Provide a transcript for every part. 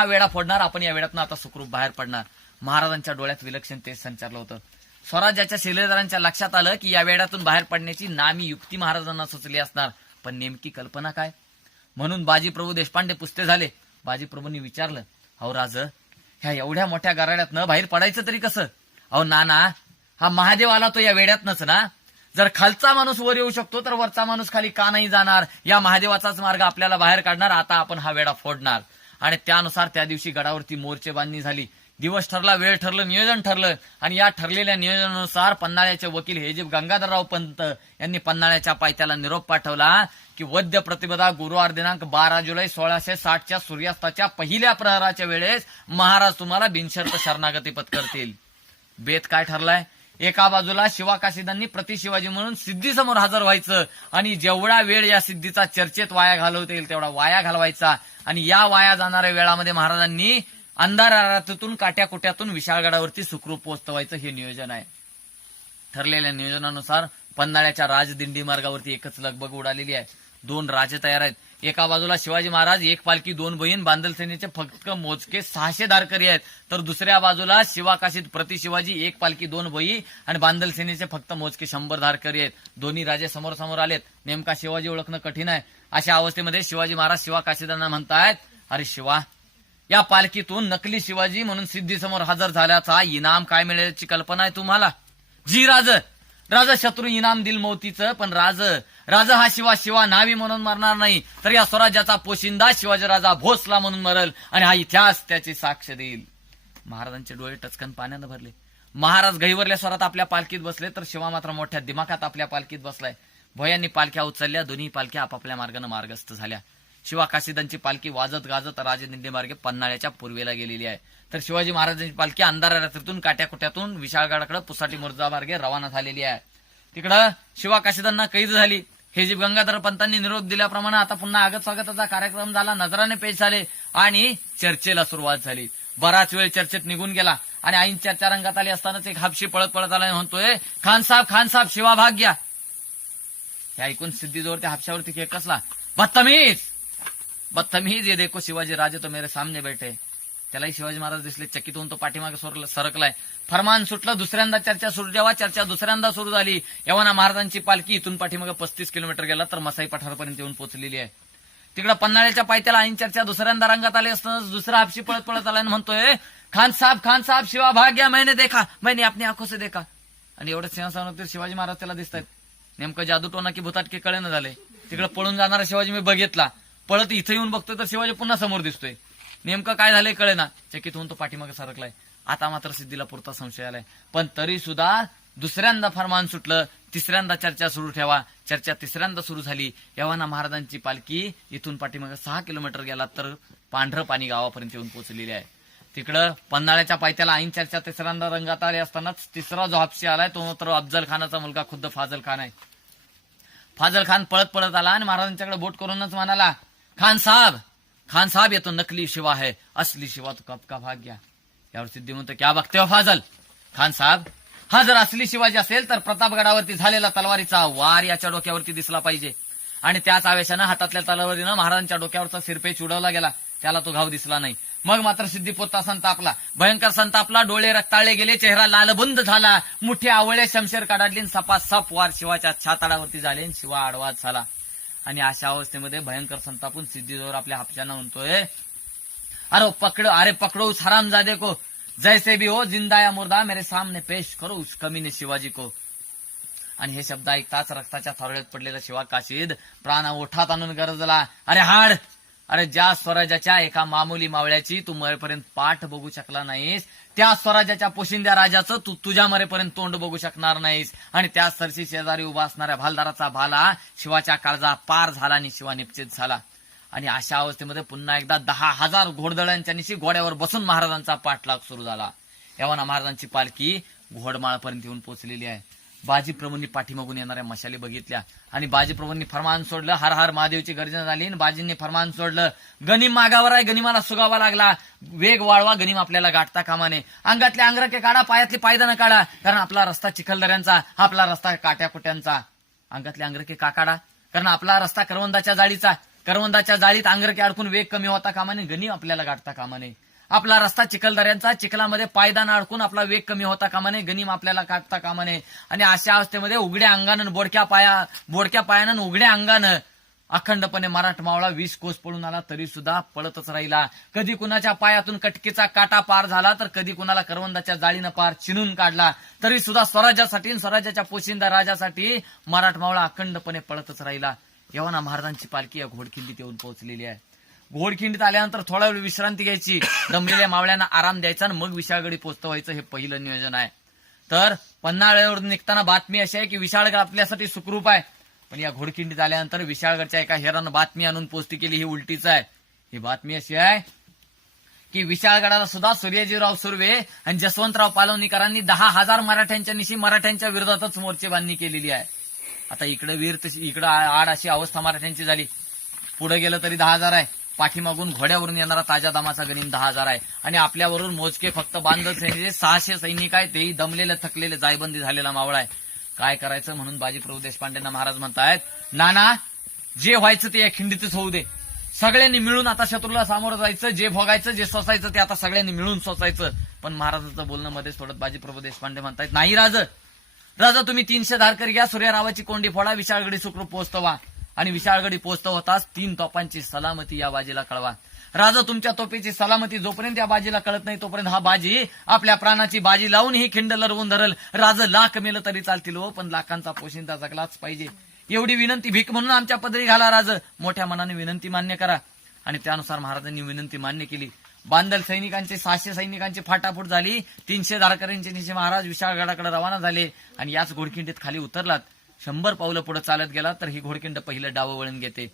हा वेढा फोडणार, आपण या वेढ्यातनं आता सुखरूप बाहेर पडणार. महाराजांच्या डोळ्यात विलक्षण तेज संचारलं होतं. स्वराज्याच्या शिलेदारांच्या लक्षात आलं की या वेढ्यातून बाहेर पडण्याची नामी युक्ती महाराजांना सुचली असणार, पण नेमकी कल्पना काय? म्हणून बाजीप्रभू देशपांडे पुसते झाले. बाजीप्रभूंनी विचारलं, अहो राज, ह्या एवढ्या मोठ्या गराड्यातनं बाहेर पडायचं तरी कसं? अहो नाना, हा महादेव आला तो या वेड्यातनच ना. जर खालचा माणूस वर येऊ शकतो तर वरचा माणूस खाली का नाही जाणार? या महादेवाचाच मार्ग आपल्याला बाहेर काढणार. आता आपण हा वेढा फोडणार. आणि त्यानुसार त्या दिवशी गडावरती मोर्चे बांधणी झाली. दिवस ठरला, वेळ ठरलं, नियोजन ठरलं. आणि या ठरलेल्या नियोजनानुसार पन्हाळ्याचे वकील हेजीब गंगाधरराव पंत यांनी पन्हाळ्याच्या पायथ्याला निरोप पाठवला की वद्य प्रतिपदा गुरुवार दिनांक 12 जुलै 1660च्या सूर्यास्ताच्या पहिल्या प्रहराच्या वेळेस महाराज तुम्हाला बिनशर्त शरणागती पत्करतील. बेत काय ठरलाय? एका बाजूला शिवाकाशीदांनी प्रति शिवाजी म्हणून सिद्धीसमोर हजर व्हायचं आणि जेवढा वेळ या सिद्धीचा चर्चेत वाया घालवता येईल तेवढा वाया घालवायचा. आणि या वाया जाणाऱ्या वेळामध्ये महाराजांनी अंधारा रात्रीतून काट्याकुट्यातून विशाळगडावरती सुखरूप पोहोचवायचं हे नियोजन आहे. ठरलेल्या नियोजनानुसार पन्हाळ्याच्या राजदिंडी मार्गावरती एकच लगबग उडालेली आहे. 2 राजे तयार आहेत. एका बाजूला शिवाजी महाराज, 1 पालखी, 2 बहीण, बांदल सेनेचे फक्त मोजके 600 धारकरी आहेत. तर दुसऱ्या बाजूला शिवाकाशीत प्रति शिवाजी, 1 पालखी, 2 बही आणि बांदल सेनेचे फक्त मोजके 100 धारकरी आहेत. दोन्ही राजे समोर समोर आलेत. नेमका शिवाजी ओळखणं कठीण आहे. अशा अवस्थेमध्ये शिवाजी महाराज शिवाकाशीदांना म्हणतायत, अरे शिवा, या पालखीतून नकली शिवाजी म्हणून सिद्धीसमोर हजर झाल्याचा इनाम काय मिळाल्याची कल्पना आहे तुम्हाला? जी राज शत्रू इनाम दिल मौतीचं, पण राज हा शिवा नावी म्हणून मरणार नाही, तर या स्वराज्याचा पोशिंदा शिवाजीराजा भोसला म्हणून मरल आणि हा इतिहास त्याची साक्ष देईल. महाराजांचे डोळे टचकन पाण्यानं भरले. महाराज गहिवरल्या स्वरात आपल्या पालखीत बसले, तर शिवा मात्र मोठ्या दिमाखात आपल्या पालखीत बसलाय. भोयांनी पालख्या उचलल्या. दोन्ही पालख्या आपापल्या मार्गाने मार्गस्थ झाल्या. शिवाकाशीदांची पालखी वाजत गाजत राजदिंडी मार्गे पन्हाळ्याच्या पूर्वेला गेलेली आहे. तर शिवाजी महाराजांची पालखी अंधारा रात्रीतून काट्याकुट्यातून विशाळगडाकडे पुसाटी मोर्चा मार्गे रवाना झालेली आहे. तिकडं शिवाकाशीदांना कैद झाली. हेजीब गंगाधर पंतांनी निरोप दिल्याप्रमाणे आता पुन्हा आगत स्वागताचा कार्यक्रम झाला. नजराने पेश झाले आणि चर्चेला सुरुवात झाली. बराच वेळ चर्चेत निघून गेला आणि ऐन चर्चा रंगात आली असतानाच एक हापशी पळत आला म्हणतोय, खान साहेब शिवा भाग घ्या. हे ऐकून सिद्धीजवळ त्या हापशावरती केक कसला. बदतमीज ये देखो शिवाजी राजे तो मेरे सामने बैठे. त्यालाही शिवाजी महाराज दिसले. चकित होऊन तो पाठीमागे सरकलाय. फरमान सुटलं. दुसऱ्यांदा चर्चा सुरू. जेव्हा चर्चा दुसऱ्यांदा सुरू झाली, एव्हा महाराजांची पालखी इथून पाठीमागे 35 किलोमीटर गेला तर मसाई पठारापर्यंत येऊन पोहोचलेली आहे. तिकडे पन्हाळ्याच्या पायथ्याला ऐन चर्चा दुसऱ्यांदा रंगात आली असताना दुसरा हापशी पळत आला आणि म्हणतोय, खान साहेब शिवा भाग गया, मैंने अपनी आंखों से देखा. आणि एवढं सिंहासनावर शिवाजी महाराज त्याला दिसत आहेत. नेमकं जादूटोना की भुताटके कळेना झाले. तिकडे पळून जाणारा शिवाजी मी बघितला. पळत इथे येऊन बघतोय तर शिवाजी पुन्हा समोर दिसतोय. नेमकं काय झालंय कळेना. चकित होऊन तो पाठीमागे सरकलाय. आता मात्र सिद्धीला पुरता संशय आलाय. पण तरी सुद्धा दुसऱ्यांदा फरमान सुटलं. तिसऱ्यांदा चर्चा सुरू ठेवा. चर्चा तिसऱ्यांदा सुरू झाली. एव्हा महाराजांची पालखी इथून पाठीमागे 6 किलोमीटर गेला तर पांढरं पाणी गावापर्यंत येऊन पोहोचलेली आहे. तिकडं पन्हाळ्याच्या पायथ्याला ऐन चर्चा तिसऱ्यांदा रंगात आली असतानाच तिसरा जो हापशी आलाय तो मात्र अफजल खानाचा मुलगा खुद्द फाजल खान आहे. फाजल खान पळत आला आणि महाराजांच्याकडे बोट करूनच म्हणाला, खान साहब ये तो नकली शिवा है, असली शिवा तो कब का भाग गया. यावर सिद्धी म्हणतो, क्या बघते हो फाजल. खान साहेब, हा जर असली शिवाजी असेल तर प्रतापगडावरती झालेला तलवारीचा वार याच्या डोक्यावरती दिसला पाहिजे. आणि त्याच आवेशानं हातातल्या तलवारीनं महाराजांच्या डोक्यावरचा सिरपेच उडवला गेला. त्याला तो घाव दिसला नाही. मग मात्र सिद्धी पोता संतापला, भयंकर संतापला. डोळे रक्ताळले गेले. चेहरा लालबुंद झाला. मुठी आवळे शमशेर काढली. सपासप वार शिवाच्या छाताडावरती झाले. शिवा आडवाच झाला. आणि अशा अवस्थेमध्ये भयंकर संतापून सिद्धीजवळ आपल्या हापशांना म्हणतोय, अरे पकड़ो उस हरामजादे को, जैसे भी हो जिंदा या मुर्दा मेरे सामने पेश करो उस कमीने शिवाजी को. आणि हे शब्द ऐकताच रक्ताच्या थारोळ्यात पडलेला शिवाकाशीद प्राण ओठात आणून गरजला, अरे ज्या स्वराज्याच्या एका मामुली मावळ्याची तू मरेपर्यंत पाठ बघू शकला नाहीस, त्या स्वराज्याच्या पोशिंद्या राजाचं तू तुझ्या मरेपर्यंत तोंड बघू शकणार नाहीस. आणि त्या सरशी शेजारी उभा असणाऱ्या भालदाराचा भाला शिवाच्या काळजा पार झाला आणि शिवा निश्चित झाला. आणि अशा अवस्थेमध्ये पुन्हा एकदा 10,000 घोडदळांच्या निशी घोड्यावर बसून महाराजांचा पाठलाग सुरू झाला. एव्हा महाराजांची पालखी घोडमाळापर्यंत येऊन पोहोचलेली आहे. बाजीप्रभूंनी पाठीमागून येणाऱ्या मशाली बघितल्या आणि बाजीप्रभूंनी फरमान सोडलं. हर हर महादेवची गर्जना झाली आणि बाजींनी फरमान सोडलं. गनिम मागावर आहे, गनिमाला सुगावा लागला. वेग वाढवा, गनिम आपल्याला गाठता कामा नये. अंगातले अंगरखे काढा, पायातली पायदानं काढा, कारण आपला रस्ता चिखलदऱ्यांचा, आपला रस्ता काट्याकुट्यांचा. अंगातले अंगरखे का काढा? कारण आपला रस्ता करवंदाच्या जाळीचा. करवंदाच्या जाळीत अंगरके अडकून वेग कमी होता कामा नये, गनिम आपल्याला गाठता कामा नये. आपला रस्ता चिखलदऱ्यांचा, चिखलामध्ये पायदान अडकून आपला वेग कमी होता कामा नये, गनिम आपल्याला गाठता कामा नये. आणि अशा अवस्थेमध्ये उघड्या अंगानं बोडक्या पायानं उघड्या अंगानं अखंडपणे मराठ मावळा 20 कोस पळून आला तरी सुद्धा पळतच राहिला. कधी कुणाच्या पायातून कटकीचा काटा पार झाला, तर कधी कुणाला करवंदाच्या जाळीनं पार चिनून काढला, तरी सुद्धा स्वराज्यासाठी, स्वराज्याच्या पोशिंदा राजासाठी मराठ मावळा अखंडपणे पळतच राहिला. यवना महाराजांची पालखी या घोडखिंडीत येऊन पोहोचलेली आहे. घोडखिंडीत आल्यानंतर थोडा वेळ विश्रांती घ्यायची, दमलेल्या मावळ्यांना आराम द्यायचा आणि मग विशाळगडी पोहोचतं व्हायचं, हे पहिलं नियोजन आहे. तर पन्हाळ्यावरून निघताना बातमी अशी आहे की विशाळगड आपल्यासाठी सुखरूप आहे. पण या घोडखिंडीत आल्यानंतर विशाळगडच्या एका हेरानं बातमी आणून पोचती केली, ही उलटीच आहे. ही बातमी अशी आहे की विशाळगडाला सुद्धा सूर्यजीराव सुर्वे आणि जसवंतराव पालवणीकरांनी 10,000 मराठ्यांच्या निशी मराठ्यांच्या विरोधातच मोर्चेबांधणी केलेली आहे. आता इकडे वीर तशी इकडे आड अशी अवस्था मराठ्यांची झाली. पुढे गेलं तरी 10,000 आहे, पाठीमागून घोड्यावरून येणारा ताज्या दमाचा गणिम 10,000 आहे आणि आपल्यावरून मोजके फक्त बांधल सैनिक 600 सैनिक आहे, तेही दमलेले थकलेले जायबंदी झालेला मावळा आहे. काय करायचं म्हणून बाजीप्रभू देशपांडेंना महाराज म्हणतायत, नाना जे व्हायचं ते या खिंडीतच होऊ दे, सगळ्यांनी मिळून आता शत्रूला सामोरं जायचं, जे भोगायचं जे सोसायचं ते आता सगळ्यांनी मिळून सोसायचं. पण महाराजांचं बोलणं मध्ये सोडत बाजीप्रभू देशपांडे म्हणतायत, नाही राजा तुम्ही 300 धारकरी घ्या, सूर्यरावाची कोंडी फोडा, विशाळगडी सुखरूप पोहोचतवा. आणि विशाळगडी पोहोचत होताच 3 तोफांची सलामती या बाजीला कळवा. राजा तुमच्या तोफेची सलामती जोपर्यंत या बाजीला कळत नाही तोपर्यंत हा बाजी आपल्या प्राणाची बाजी लावून ही खिंड लरवून धरल. राजा लाख मेलं तरी चालतील हो, पण लाखांचा पोशिंदा जगलाच पाहिजे. एवढी विनंती भीक म्हणून आमच्या पदरी घाला राज, मोठ्या मनाने विनंती मान्य करा. आणि त्यानुसार महाराजांनी विनंती मान्य केली. बांदल सैनिकांचे 600 सैनिकांची फाटाफूट झाली. 300 धारकऱ्यांचे निशी महाराज विशाळगडाकडे रवाना झाले आणि याच घोडखिंडीत खाली उतरलात. 100 पावलं पुढे चालत गेला तर ही घोडखिंड पहिलं डावं वळण घेते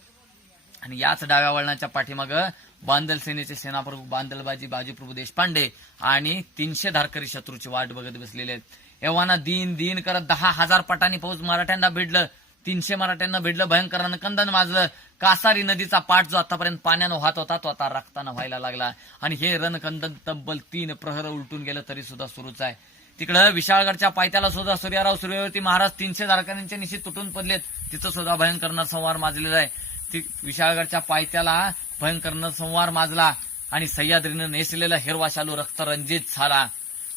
आणि याच डाव्या वळणाच्या पाठीमागं बांदल सेनेचे सेनाप्रमुख बांदलबाजी बाजीप्रभू देशपांडे आणि 300 धारकरी शत्रूची वाट बघत बसलेले आहेत. एव्हाना दिन करत 10,000 पटांनी फौज मराठ्यांना भिडलं. 300 मराठ्यांना भिडलं. भयंकर रणकंदन वाजलं. कासारी नदीचा पाठ जो आतापर्यंत पाण्यानं वाहत होता तो आता रक्तानं व्हायला लागला आणि हे रणकंदन तब्बल 3 प्रहर उलटून गेलं तरी सुद्धा सुरूच आहे. तिकडं विशाळगडच्या पायथ्याला सुद्धा सूर्यराव सूर्यवती महाराज 300 धारकऱ्यांच्या निश्चित तुटून पडलेत. तिथं सुद्धा भयंकर नरसंहार माजलेला आहे. विशाळगडच्या पायथ्याला भयंकर नरसंहार माजला आणि सह्याद्रीनं नेसलेला हिरवा शालू रक्तरंजित झाला.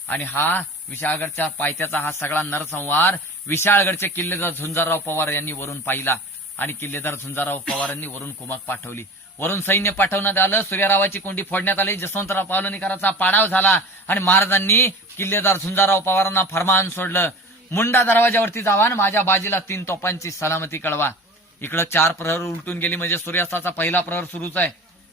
आणि हा विशाळगडच्या पायथ्याचा हा सगळा नरसंहार विशाळगडचे किल्लेदार झुंजारराव पवार यांनी वरून पाहिला आणि किल्लेदार झुंजारराव पवारांनी वरून कुमक पाठवली. वरून सैन्य पाठवण्यात आलं. सूर्यरावाची कोंडी फोडण्यात आली. जसवंतराव पावलणीकरांचा पाडाव झाला आणि महाराजांनी किल्लेदार झुंजारराव पवारांना फरमान सोडलं, मुंडा दरवाजावरती जावा आणि माझ्या बाजीला 3 तोफांची सलामती कळवा. इकडं 4 प्रहर उलटून गेली म्हणजे सूर्यास्ताचा पहिला प्रहर सुरूच आहे.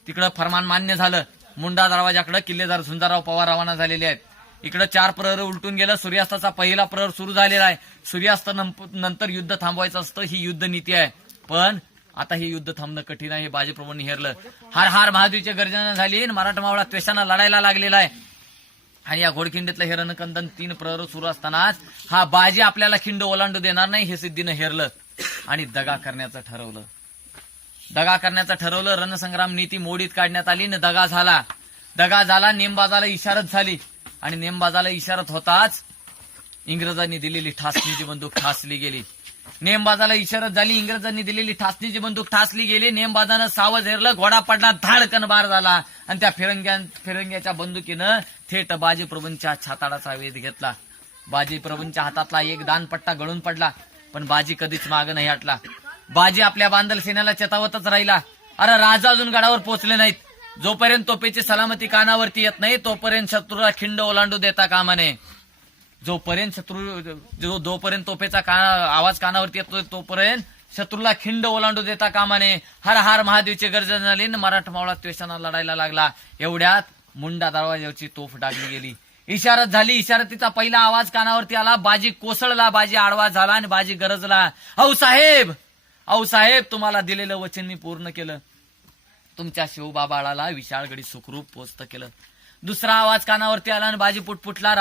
तिकडं फरमान मान्य झालं. मुंडा दरवाजाकडे किल्लेदार झुंजारराव पवार रवाना झालेले आहेत. इकडे 4 प्रहर उलटून गेलं. सूर्यास्ताचा पहिला प्रहर सुरू झालेला आहे. सूर्यास्त नंतर युद्ध थांबवायचं असतं, ही युद्ध नीती आहे. पण आता हे युद्ध थांबणं कठीण आहे. हे बाजीप्रभूंनी हेरलं. हार हार महादेवीची गर्जना झाली. मराठा मावळा त्वेषानं लढायला लागलेला आहे. आणि या घोडखिंडीतलं हे रणकंदन 3 प्रहर सुरू असतानाच हा बाजी आपल्याला खिंड ओलांडू देणार नाही हे सिद्धीनं हेरलं आणि दगा करण्याचं ठरवलं. रणसंग्राम नीती मोडीत काढण्यात आली न दगा झाला. नेमबाजाला इशारत झाली आणि नेमबाजाला इशारत होताच इंग्रजांनी दिलेली ठासणीची बंदूक ठासली गेली. नेमबाजाला इशारत झाली. इंग्रजांनी दिलेली ठासणीची बंदूक ठासली गेली. नेमबाजानं सावज हेरलं. घोडा पडला. धाडकन बार झाला आणि त्या फिरंग्याच्या बंदुकीनं थेट बाजीप्रभूंच्या छाताडाचा वेध घेतला. बाजीप्रभूंच्या हातातला एक दानपट्टा गळून पडला. पण बाजी कधीच मागं नाही हटला. बाजी आपल्या बांदल सेनेला चेतावतच राहिला. अरे राजा अजून गडावर पोहोचले नाहीत. जोपर्यंत तोफेची सलामती कानावरती येत नाही तोपर्यंत शत्रूला खिंड ओलांडू देता कामा नये. जोपर्यंत तोफेचा आवाज कानावरती येतोय तोपर्यंत शत्रूला खिंड ओलांडू देता कामा नये. हर हार महादेवची गर्जना झाली. मराठा मावळा त्वेषानं लढायला लागला. एवढ्यात मुंडा दरवाजावरची तोफ डागली गेली. इशारत झाली. इशारतीचा पहिला आवाज कानावरती आला. बाजी कोसळला. बाजी आडवा झाला आणि बाजी गरजला. औ साहेब तुम्हाला दिलेलं वचन मी पूर्ण केलं. तुमच्या शिवबाबाळाला विशाळगडी सुखरूप पोचत केलं. दुसरा आवाज कानावरती आला आणि बाजी पुटपुटला.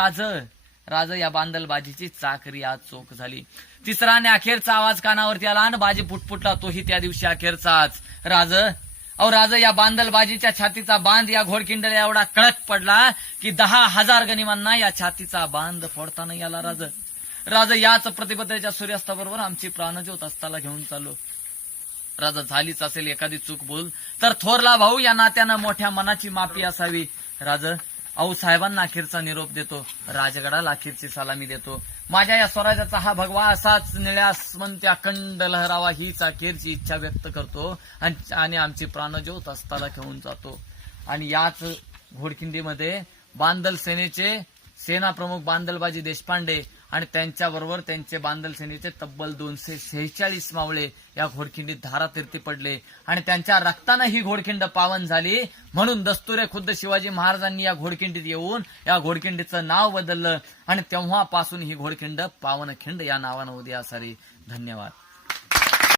राज या बांदल बाजीची चाकरी आज चोख झाली. तिसरा आणि अखेरचा आवाज कानावरती आला आणि बाजी पुटपुटला. तोही त्या दिवशी अखेरचाच. राज या बांदल बाजीच्या छातीचा बांध या घोडखिंडला एवढा कडक पडला की 10,000 गनिमांना या छातीचा बांध फोडता नाही आला. राज याच प्रतिबद्धतेच्या सूर्यास्ताबरोबर आमची प्राणज्योत अस्ताला घेऊन चाललो. राजा झालीच असेल एखादी चूक बोल तर थोरला भाऊ या नात्यानं मोठ्या मनाची माफी असावी. राज आऊसाहेबांना अखेरचा निरोप देतो, राजगडाला अखेरची सलामी देतो. माझ्या या स्वराज्याचा हा भगवा असाच निळ्या आसमंत्या अखंड लहरावा हीच अखेरची इच्छा व्यक्त करतो आणि आमची प्राणज्योत अस्ताला घेऊन जातो. आणि याच घोडखिंडीमध्ये बांदल सेनेचे सेनाप्रमुख बांदलबाजी देशपांडे आणि त्यांच्याबरोबर त्यांचे बांदल सेनेचे तब्बल 246 मावळे या घोडखिंडीत धारातीर्थी पडले आणि त्यांच्या रक्तानं ही घोडखिंड पावन झाली. म्हणून दस्तुरे खुद्द शिवाजी महाराजांनी या घोडखिंडीत येऊन या घोडखिंडीचं नाव बदललं आणि तेव्हापासून ही घोडखिंड पावनखिंड या नावानं उदयास आली. धन्यवाद.